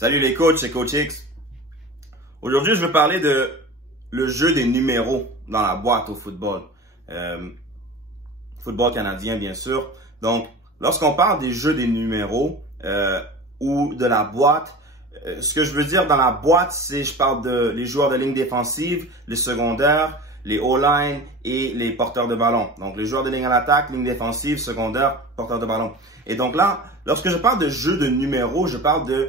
Salut les coachs, c'est Coach X. Aujourd'hui, je veux parler de le jeu des numéros dans la boîte au football. Football canadien, bien sûr. Donc, lorsqu'on parle des jeux des numéros ou de la boîte, ce que je veux dire dans la boîte, c'est je parle de les joueurs de ligne défensive, les secondaires, les O-line et les porteurs de ballon. Donc, les joueurs de ligne à l'attaque, ligne défensive, secondaire, porteurs de ballon. Et donc là, lorsque je parle de jeu de numéros, je parle de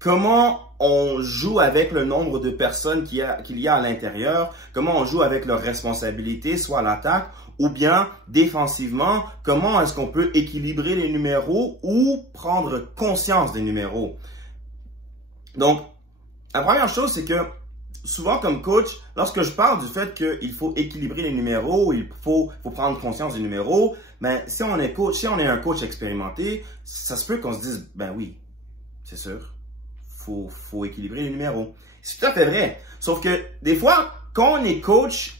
comment on joue avec le nombre de personnes qu'il y a à l'intérieur, comment on joue avec leurs responsabilités, soit à l'attaque ou bien défensivement, comment est-ce qu'on peut équilibrer les numéros ou prendre conscience des numéros. Donc, la première chose, c'est que souvent comme coach, lorsque je parle du fait qu'il faut équilibrer les numéros, il faut prendre conscience des numéros, ben, si on est coach, si on est un coach expérimenté, ça se peut qu'on se dise, ben oui, c'est sûr. Faut équilibrer les numéros. C'est tout à fait vrai. Sauf que des fois, quand on est coach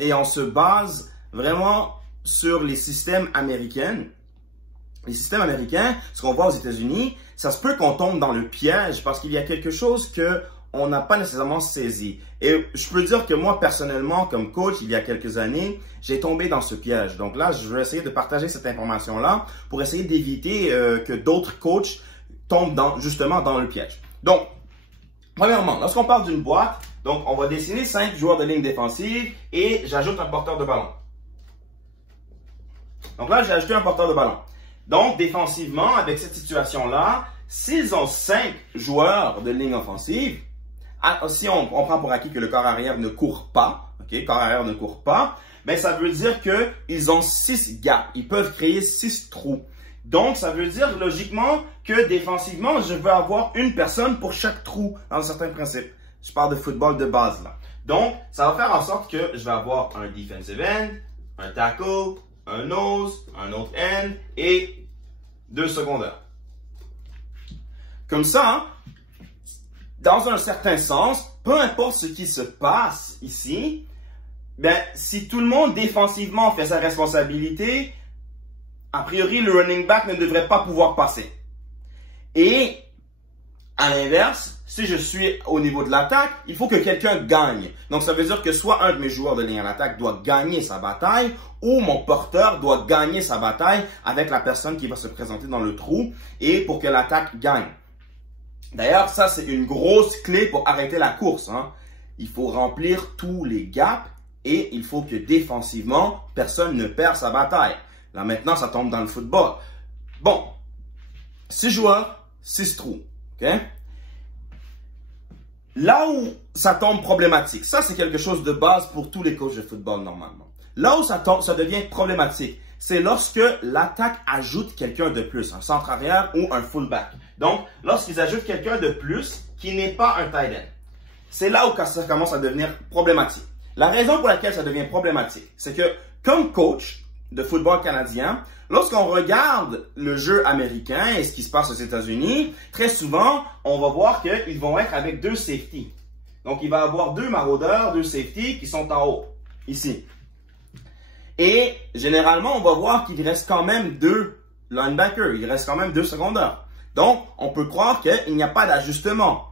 et on se base vraiment sur les systèmes américains, ce qu'on voit aux États-Unis, ça se peut qu'on tombe dans le piège parce qu'il y a quelque chose qu'on n'a pas nécessairement saisi. Et je peux dire que moi, personnellement, comme coach, il y a quelques années, j'ai tombé dans ce piège. Donc là, je vais essayer de partager cette information-là pour essayer d'éviter que d'autres coachs tombent justement dans le piège. Donc, premièrement, lorsqu'on parle d'une boîte, donc on va dessiner 5 joueurs de ligne défensive et j'ajoute un porteur de ballon. Donc là, j'ai ajouté un porteur de ballon. Donc, défensivement, avec cette situation-là, s'ils ont 5 joueurs de ligne offensive, si on prend pour acquis que le corps arrière ne court pas, ok, corps arrière ne court pas, ben ça veut dire qu'ils ont 6 gaps. Ils peuvent créer 6 trous. Donc, ça veut dire logiquement que défensivement, je veux avoir une personne pour chaque trou dans un certain principe. Je parle de football de base là. Donc, ça va faire en sorte que je vais avoir un defensive end, un tackle, un nose, un autre end et 2 secondaires. Comme ça, dans un certain sens, peu importe ce qui se passe ici, ben, si tout le monde défensivement fait sa responsabilité, a priori, le running back ne devrait pas pouvoir passer. Et, à l'inverse, si je suis au niveau de l'attaque, il faut que quelqu'un gagne. Donc, ça veut dire que soit un de mes joueurs de ligne à l'attaque doit gagner sa bataille, ou mon porteur doit gagner sa bataille avec la personne qui va se présenter dans le trou, et pour que l'attaque gagne. D'ailleurs, ça, c'est une grosse clé pour arrêter la course, hein. Il faut remplir tous les gaps, et il faut que défensivement, personne ne perd sa bataille. Là, maintenant, ça tombe dans le football. Bon, 6 joueurs, 6 trous. OK? Là où ça tombe problématique, ça, c'est quelque chose de base pour tous les coachs de football, normalement. Là où ça devient problématique, c'est lorsque l'attaque ajoute quelqu'un de plus, un centre arrière ou un fullback. Donc, lorsqu'ils ajoutent quelqu'un de plus qui n'est pas un tight end. C'est là où ça commence à devenir problématique. La raison pour laquelle ça devient problématique, c'est que, comme coach de football canadien, lorsqu'on regarde le jeu américain et ce qui se passe aux États-Unis, très souvent, on va voir qu'ils vont être avec 2 safety. Donc, il va y avoir 2 maraudeurs, 2 safety qui sont en haut, ici. Et généralement, on va voir qu'il reste quand même 2 linebackers, il reste quand même 2 secondaires. Donc, on peut croire qu'il n'y a pas d'ajustement.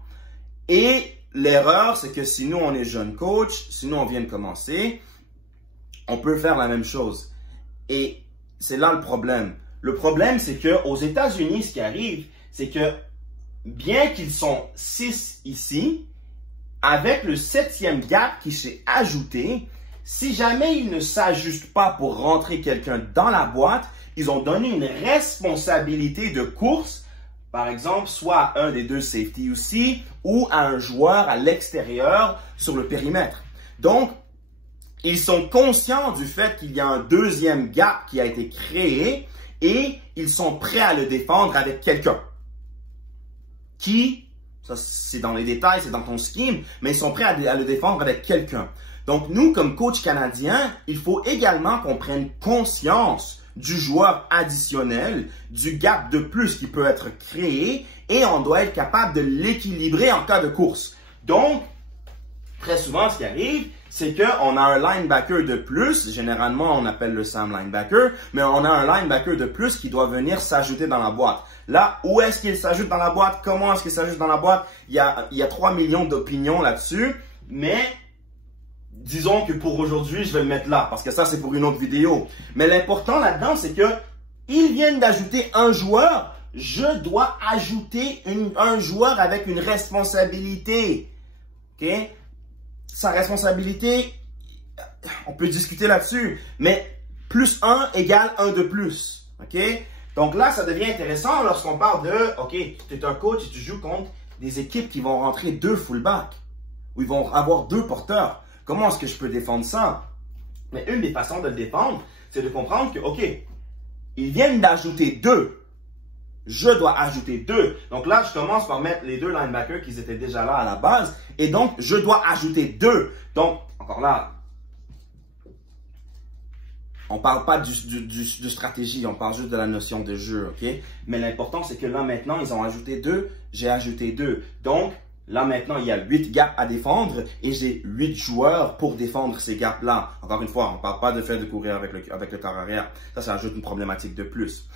Et l'erreur, c'est que si nous, on est jeune coach, si nous, on vient de commencer, on peut faire la même chose. Et c'est là le problème. Le problème, c'est qu'aux États-Unis, ce qui arrive, c'est que bien qu'ils sont 6 ici, avec le 7e gap qui s'est ajouté, si jamais ils ne s'ajustent pas pour rentrer quelqu'un dans la boîte, ils ont donné une responsabilité de course, par exemple, soit à un des 2 safety aussi, ou à un joueur à l'extérieur sur le périmètre. Donc, ils sont conscients du fait qu'il y a un 2e gap qui a été créé et ils sont prêts à le défendre avec quelqu'un. Qui, ça c'est dans les détails, c'est dans ton scheme, mais ils sont prêts à le défendre avec quelqu'un. Donc nous, comme coach canadien, il faut également qu'on prenne conscience du joueur additionnel, du gap de plus qui peut être créé et on doit être capable de l'équilibrer en cas de course. Donc, très souvent, ce qui arrive, c'est qu'on a un linebacker de plus. Généralement, on appelle le Sam linebacker, mais on a un linebacker de plus qui doit venir s'ajouter dans la boîte. Là, où est-ce qu'il s'ajoute dans la boîte? Comment est-ce qu'il s'ajoute dans la boîte? Il y a 3 millions d'opinions là-dessus, mais disons que pour aujourd'hui, je vais le mettre là, parce que ça, c'est pour une autre vidéo. Mais l'important là-dedans, c'est que ils viennent d'ajouter un joueur. Je dois ajouter un joueur avec une responsabilité. OK? Sa responsabilité, on peut discuter là-dessus, mais plus 1 égale 1 de plus. OK? Donc là, ça devient intéressant lorsqu'on parle de, OK, tu es un coach et tu joues contre des équipes qui vont rentrer 2 fullbacks, où ils vont avoir 2 porteurs. Comment est-ce que je peux défendre ça? Mais une des façons de le défendre, c'est de comprendre que, OK, ils viennent d'ajouter 2. Je dois ajouter 2. Donc là, je commence par mettre les 2 linebackers qui étaient déjà là à la base. Et donc, je dois ajouter 2. Donc, encore là, on ne parle pas de stratégie, on parle juste de la notion de jeu, OK? Mais l'important, c'est que là, maintenant, ils ont ajouté 2, j'ai ajouté 2. Donc, là, maintenant, il y a 8 gaps à défendre et j'ai 8 joueurs pour défendre ces gaps-là. Encore une fois, on ne parle pas de fait de courir avec le corps arrière. Ça ajoute une problématique de plus.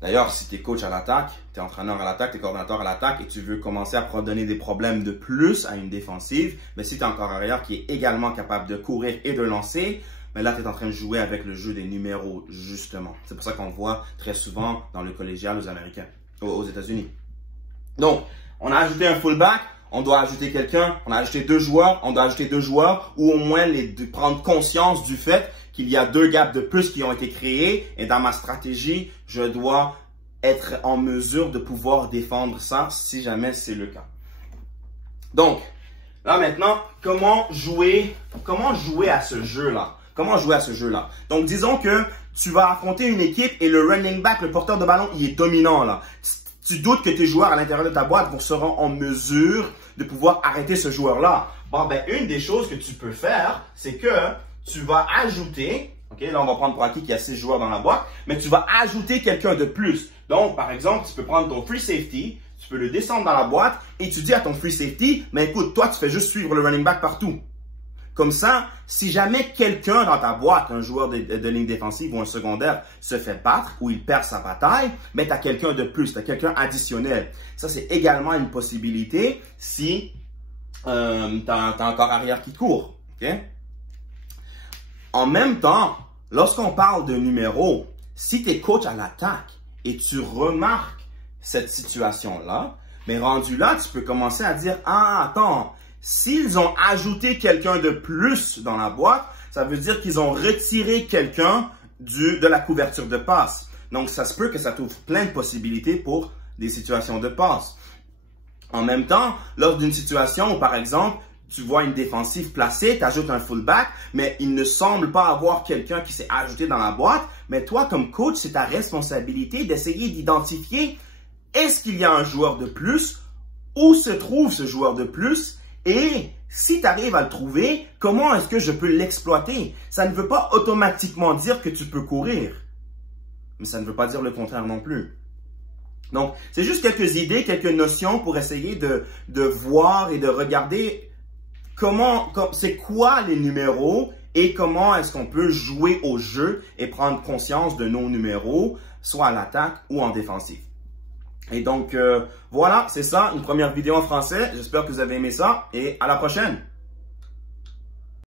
D'ailleurs, si tu es coach à l'attaque, tu es entraîneur à l'attaque, tu es coordinateur à l'attaque et tu veux commencer à donner des problèmes de plus à une défensive, mais si tu es un corps arrière qui est également capable de courir et de lancer, mais là, tu es en train de jouer avec le jeu des numéros, justement. C'est pour ça qu'on voit très souvent dans le collégial aux Américains, aux États-Unis. Donc, on a ajouté un fullback, on doit ajouter quelqu'un, on a ajouté 2 joueurs, on doit ajouter 2 joueurs, ou au moins prendre conscience du fait qu'il y a 2 gaps de plus qui ont été créés. Et dans ma stratégie, je dois être en mesure de pouvoir défendre ça si jamais c'est le cas. Donc, là maintenant, comment jouer à ce jeu-là? Comment jouer à ce jeu-là? Donc, disons que tu vas affronter une équipe et le running back, le porteur de ballon, il est dominant là. Tu doutes que tes joueurs à l'intérieur de ta boîte seront en mesure de pouvoir arrêter ce joueur-là. Bon, ben, une des choses que tu peux faire, c'est que tu vas ajouter, OK, là, on va prendre pour acquis qu'il y a 6 joueurs dans la boîte, mais tu vas ajouter quelqu'un de plus. Donc, par exemple, tu peux prendre ton free safety, tu peux le descendre dans la boîte et tu dis à ton free safety, mais écoute, toi, tu fais juste suivre le running back partout. Comme ça, si jamais quelqu'un dans ta boîte, un joueur de ligne défensive ou un secondaire, se fait battre ou il perd sa bataille, mais tu as quelqu'un de plus, tu as quelqu'un additionnel. Ça, c'est également une possibilité si tu as un corps arrière qui court. Okay? En même temps, lorsqu'on parle de numéros, si tu es coach à l'attaque et tu remarques cette situation-là, mais rendu là, tu peux commencer à dire « Ah, attends ». S'ils ont ajouté quelqu'un de plus dans la boîte, ça veut dire qu'ils ont retiré quelqu'un de la couverture de passe. Donc, ça se peut que ça t'ouvre plein de possibilités pour des situations de passe. En même temps, lors d'une situation où, par exemple, tu vois une défensive placée, tu ajoutes un fullback, mais il ne semble pas avoir quelqu'un qui s'est ajouté dans la boîte, mais toi, comme coach, c'est ta responsabilité d'essayer d'identifier est-ce qu'il y a un joueur de plus, où se trouve ce joueur de plus, et si tu arrives à le trouver, comment est-ce que je peux l'exploiter? Ça ne veut pas automatiquement dire que tu peux courir. Mais ça ne veut pas dire le contraire non plus. Donc, c'est juste quelques idées, quelques notions pour essayer de voir et de regarder c'est quoi les numéros et comment est-ce qu'on peut jouer au jeu et prendre conscience de nos numéros, soit à l'attaque ou en défensive. Et donc, voilà, c'est ça, une première vidéo en français. J'espère que vous avez aimé ça et à la prochaine.